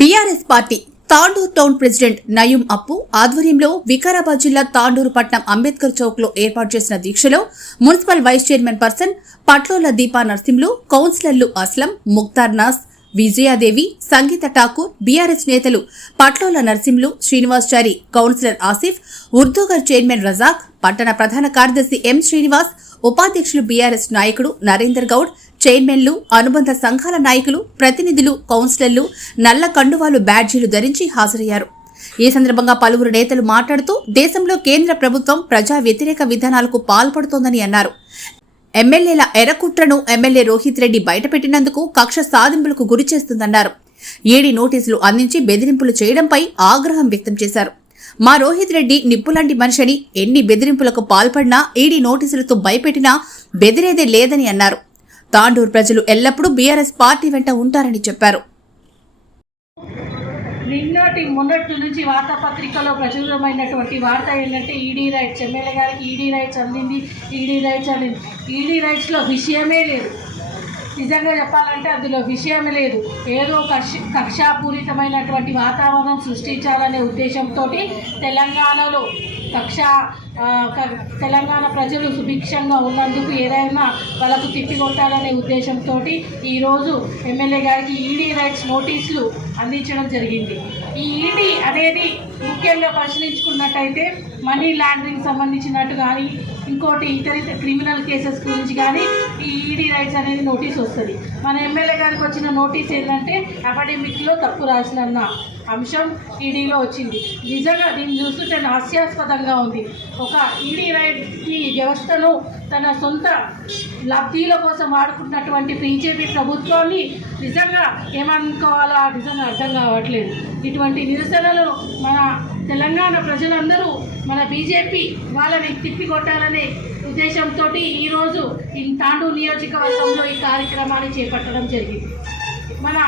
BRS party Tandur town president Nayeem అప్పు ఆధ్వర్యంలో వికారాబాద్ జిల్లా తాండూరు పట్నం అంబేద్కర్ చౌక్ లో ఏర్పాటు చేసిన దీక్షలో municipal vice chairman person Patlola Deepa Narsimhulu, కౌన్సిలర్లు అస్లం, ముక్తార్ నాస్, విజయాదేవి, సంగీత ఠాకూర్, బీఆర్ఎస్ నేతలు పట్లోల నర్సింహులు, శ్రీనివాసచారి, కౌన్సిలర్ ఆసిఫ్, ఉర్దూగర్ చైర్మన్ రజాక్, పట్టణ ప్రధాన కార్యదర్శి ఎం శ్రీనివాస్, ఉపాధ్యక్షులు బీఆర్ఎస్ నాయకుడు నరేందర్ గౌడ్, చైర్మన్లు, అనుబంధ సంఘాల నాయకులు, ప్రతినిధులు, కౌన్సిలర్లు నల్ల కండువాలు బ్యాడ్జీలు ధరించి హాజరయ్యారు. ఈ సందర్భంగా పలువురు నేతలు మాట్లాడుతూ దేశంలో కేంద్ర ప్రభుత్వం ప్రజా వ్యతిరేక విధానాలకు పాల్పడుతోందని అన్నారు. ఎమ్మెల్యేల ఎర్రకుట్రను ఎమ్మెల్యే రోహిత్ రెడ్డి బయటపెట్టినందుకు కక్ష సాధింపులకు గురి చేస్తుందన్నారు. ఈడీ నోటీసులు అందించి బెదిరింపులు చేయడంపై ఆగ్రహం వ్యక్తం చేశారు. మా రోహిత్ రెడ్డి నిప్పులాంటి మనిషిని, ఎన్ని బెదిరింపులకు పాల్పడినా, ఈడీ నోటీసులతో భయపెట్టినా బెదిరేదే లేదని అన్నారు. తాండూరు ప్రజలు ఎల్లప్పుడూ బీఆర్ఎస్ పార్టీ వెంట ఉంటారని చెప్పారు. మొన్నటి నుంచి వార్తాపత్రికలో ప్రచురమైనటువంటి వార్త ఏంటంటే ఈడీ రైట్స్, ఎమ్మెల్యే గారికి ఈడీ రైట్స్ అందింది, ఈడీ రైట్స్లో విషయమే లేదు. నిజంగా చెప్పాలంటే అందులో విషయమే లేదు. ఏదో కక్షాపూరితమైనటువంటి వాతావరణం సృష్టించాలనే ఉద్దేశంతో తెలంగాణలో తెలంగాణ ప్రజలు సుభిక్షంగా ఉన్నందుకు ఏదైనా వాళ్ళకు తిప్పికొట్టాలనే ఉద్దేశంతో ఈరోజు ఎమ్మెల్యే గారికి ఈడీ రైట్స్ నోటీసులు అందించడం జరిగింది. ఈ ఈడీ అనేది ముఖ్యంగా పరిశీలించుకున్నట్టయితే మనీ లాండరింగ్ సంబంధించినట్టు కానీ, ఇంకోటి ఇతర క్రిమినల్ కేసెస్ గురించి కానీ ఈ ఈడీ రైట్స్ అనేది నోటీస్ వస్తుంది. మన ఎమ్మెల్యే గారికి వచ్చిన నోటీస్ ఏంటంటే అకాడమిక్లో తప్పు రాసిన అంశం ఈడీలో వచ్చింది. నిజంగా దీన్ని చూస్తుంటే హాస్యాస్పదంగా ఉంది. ఒక ఈడీ రైట్కి వ్యవస్థను తన సొంత లబ్ధీల కోసం వాడుకున్నటువంటి బీజేపీ ప్రభుత్వాన్ని నిజంగా ఏమనుకోవాలో నిజంగా అర్థం కావట్లేదు. ఇటువంటి నిరసనలు మన తెలంగాణ ప్రజలందరూ మన బీజేపీ వాళ్ళని తిప్పికొట్టాలనే ఉద్దేశంతో ఈరోజు ఈ తాండూరు నియోజకవర్గంలో ఈ కార్యక్రమాన్ని చేపట్టడం జరిగింది. మన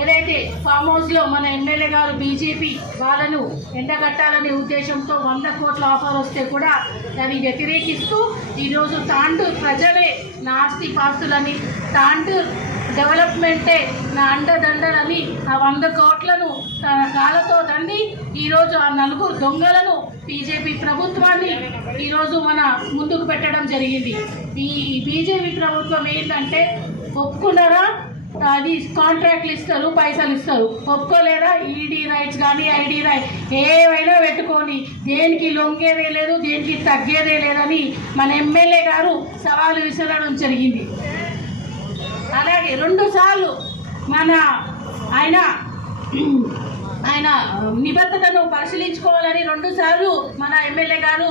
ఏదైతే ఫామ్ హౌస్లో మన ఎమ్మెల్యే గారు బీజేపీ వాళ్ళను ఎండగట్టాలనే ఉద్దేశంతో 100 కోట్ల ఆఫర్ వస్తే కూడా దాన్ని వ్యతిరేకిస్తూ ఈరోజు తాండూరు ప్రజలే నా ఆస్తి పాస్తులని, తాండూరు డెవలప్మెంటే నా అండదండలని ఆ 100 కోట్లను తన కాళ్ళతో దండి ఈరోజు ఆ 4 దొంగలను బీజేపీ ప్రభుత్వాన్ని ఈరోజు మన ముందుకు పెట్టడం జరిగింది. ఈ బీజేపీ ప్రభుత్వం ఏంటంటే ఒప్పుకున్నారా, అది కాంట్రాక్ట్లు ఇస్తారు, పైసలు ఇస్తారు, ఒప్పుకోలేదా ఈడీ రైట్స్ కానీ ఐడి రైట్స్ ఏవైనా పెట్టుకొని దేనికి లొంగేదే లేదు, దేనికి తగ్గేదే లేదని మన ఎమ్మెల్యే గారు సవాలు విసరడం జరిగింది. అలాగే 2 సార్లు ఆయన నిబద్ధతను పరిశీలించుకోవాలని 2 సార్లు మన ఎమ్మెల్యే గారు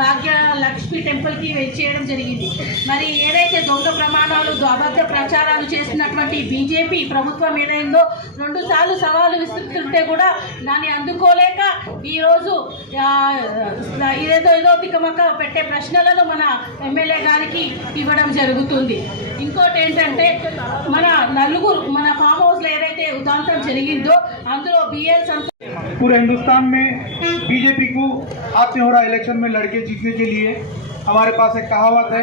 భాగ్యలక్ష్మి టెంపుల్కి చేయడం జరిగింది. మరి ఏదైతే దొంగ ప్రమాణాలు, అబద్ధ ప్రచారాలు చేసినటువంటి బీజేపీ ప్రభుత్వం ఏదైందో 2 సార్లు సవాలు విసురుతుంటే కూడా దాన్ని అందుకోలేక ఈరోజు ఏదో తికమక పెట్టే ప్రశ్నలను మన ఎమ్మెల్యే గారికి ఇవ్వడం జరుగుతుంది. ఇంకోటి ఏంటంటే మన ఫామ్ హౌస్లో ఏదైతే ఉదాంతం జరిగిందో అందులో पूरे हिंदुस्तान में बीजेपी को हाथ में हो रहा इलेक्शन में लड़के जीतने के लिए हमारे पास एक कहावत है,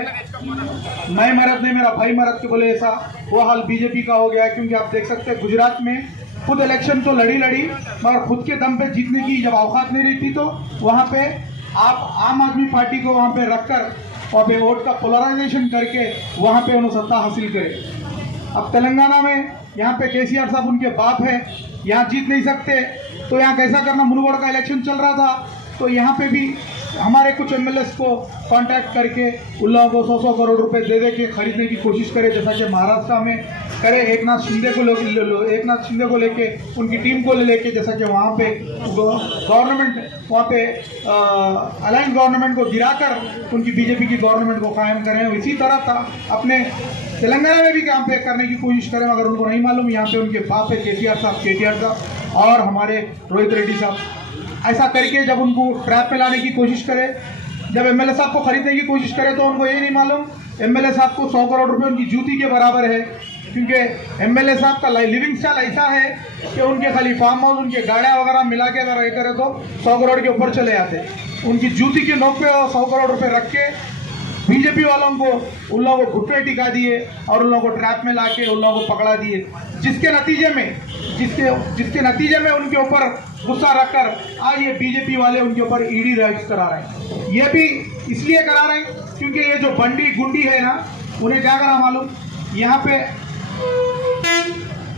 मैं मरद नहीं मेरा भाई मरद के बोले, ऐसा वो हाल बीजेपी का हो गया है। क्योंकि आप देख सकते हैं गुजरात में खुद इलेक्शन तो लड़ी मगर खुद के दम पे जीतने की जब औकात नहीं रही थी तो वहाँ पे आप आम आदमी पार्टी को वहाँ पे रखकर वहाँ पे वोट का पोलराइजेशन करके वहाँ पे उन्होंने सत्ता हासिल करे। अब तेलंगाना में यहाँ पे केसीआर साहब उनके बाप है, यहाँ जीत नहीं सकते तो यहाँ कैसा करना। मुनुगढ़ का इलेक्शन चल रहा था तो यहाँ पे भी हमारे कुछ एमएलएस को कांटेक्ट करके उन लोगों को 100-100 करोड़ रुपए दे के खरीदने की कोशिश करे, जैसा कि महाराष्ट्र में करे। एक नाथ शिंदे को लेके उनकी टीम को लेके, जैसा कि वहाँ पे गवर्नमेंट वहाँ पे अलायंस गवर्नमेंट को गिराकर उनकी बीजेपी की गवर्नमेंट को कायम करें। इसी तरह था अपने तेलंगाना में भी काम पे करने की कोशिश करें, मगर उनको नहीं मालूम यहाँ पे उनके बाप है केटीआर साहब और हमारे रोहित रेड्डी साहब। ऐसा करके जब उनको ट्रैप में लाने की कोशिश करे, जब एमएलए साहब को खरीदने की कोशिश करे तो उनको ये नहीं मालूम एमएलए साहब को 100 करोड़ रुपए उनकी जूती के बराबर है। क्योंकि एमएलए साहब का लिविंग स्टाइल ऐसा है कि उनके खाली फार्म हाउस, उनके गाड़ियाँ वगैरह मिला के अगर ये करे तो 100 करोड़ के ऊपर चले जाते। उनकी जूती के नोक पे 100 करोड़ रुपए रख के बीजेपी वालों को उन लोगों को घुटने टिका दिए और उन लोगों को ट्रैप में लाके उन लोगों को पकड़ा दिए, जिसके नतीजे में उनके ऊपर गुस्सा रखकर आज ये बीजेपी वाले उनके ऊपर ईडी रेड्स करा रहे हैं। ये भी इसलिए करा रहे हैं क्योंकि ये जो बंडी गुंडी है ना, उन्हें क्या करा मालूम, यहाँ पे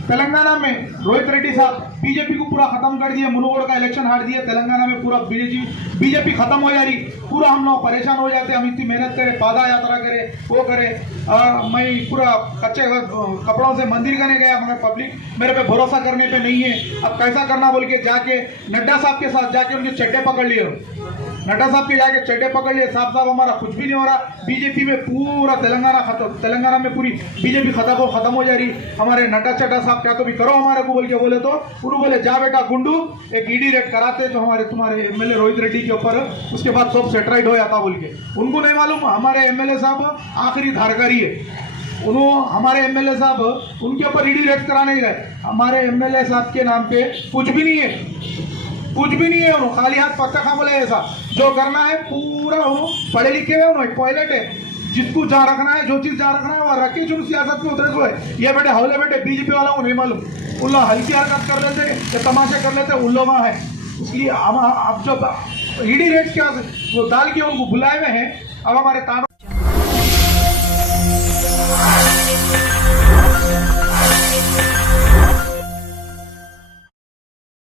तेलंगाना में रोहित रेड्डी साहब बीजेपी को पूरा खत्म कर दिया, मुनुगोड़ का इलेक्शन हार दिया, तेलंगाना में पूरा बीजेपी खत्म हो जा रही, पूरा हम लोग परेशान हो जाते, हम इतनी मेहनत करें, पादा यात्रा करें, वो करें, मैं पूरा कच्चे कपड़ों से मंदिर करने गया, मगर पब्लिक मेरे पे भरोसा करने पे नहीं है, अब कैसा करना बोल के जाके नड्डा साहब के साथ जाके उनके चड्डे पकड़ लिए, नड्डा साहब के जाके चड्डे पकड़ लिए, साहब हमारा कुछ भी नहीं हो रहा, बीजेपी में पूरा तेलंगाना में पूरी बीजेपी खत्म हो जा रही, हमारे नड्डा चड्डा साहब क्या तो भी करो हमारे को बोल के बोले, तो उन्होंने बोले जा बेटा गुंडू एक ईडी रेड कराते जो तुम्हारे एमएलए रोहित रेड्डी के ऊपर, उसके बाद सब सेटराइट हो जाता बोल के। उनको नहीं मालूम हमारे एमएलए साहब आखिरी धारकारी है, उन्होंने हमारे एमएलए साहब उनके ऊपर ईडी रेड कराने गए, हमारे एमएलए साहब के नाम पे कुछ भी नहीं है, कुछ भी नहीं है, उन्होंने खाली हाथ पत्ता खा बोले, ऐसा जो करना है पूरा पढ़े लिखे हुए उन्होंने पायलट है, जिसको जहाँ रखना है जो चीज जहाँ रखना है वह रखे, जो सियासत में उतरे हुए है। ये बेटे हौले बेटे बीजेपी वालों को नहीं मालूम, उन लोग हल्की हरकत कर लेते या तमाशे कर लेते, उन लोग है, इसलिए हम अब जब ईडी रेट क्या वो डाल के उनको बुलाए हुए हैं, अब हमारे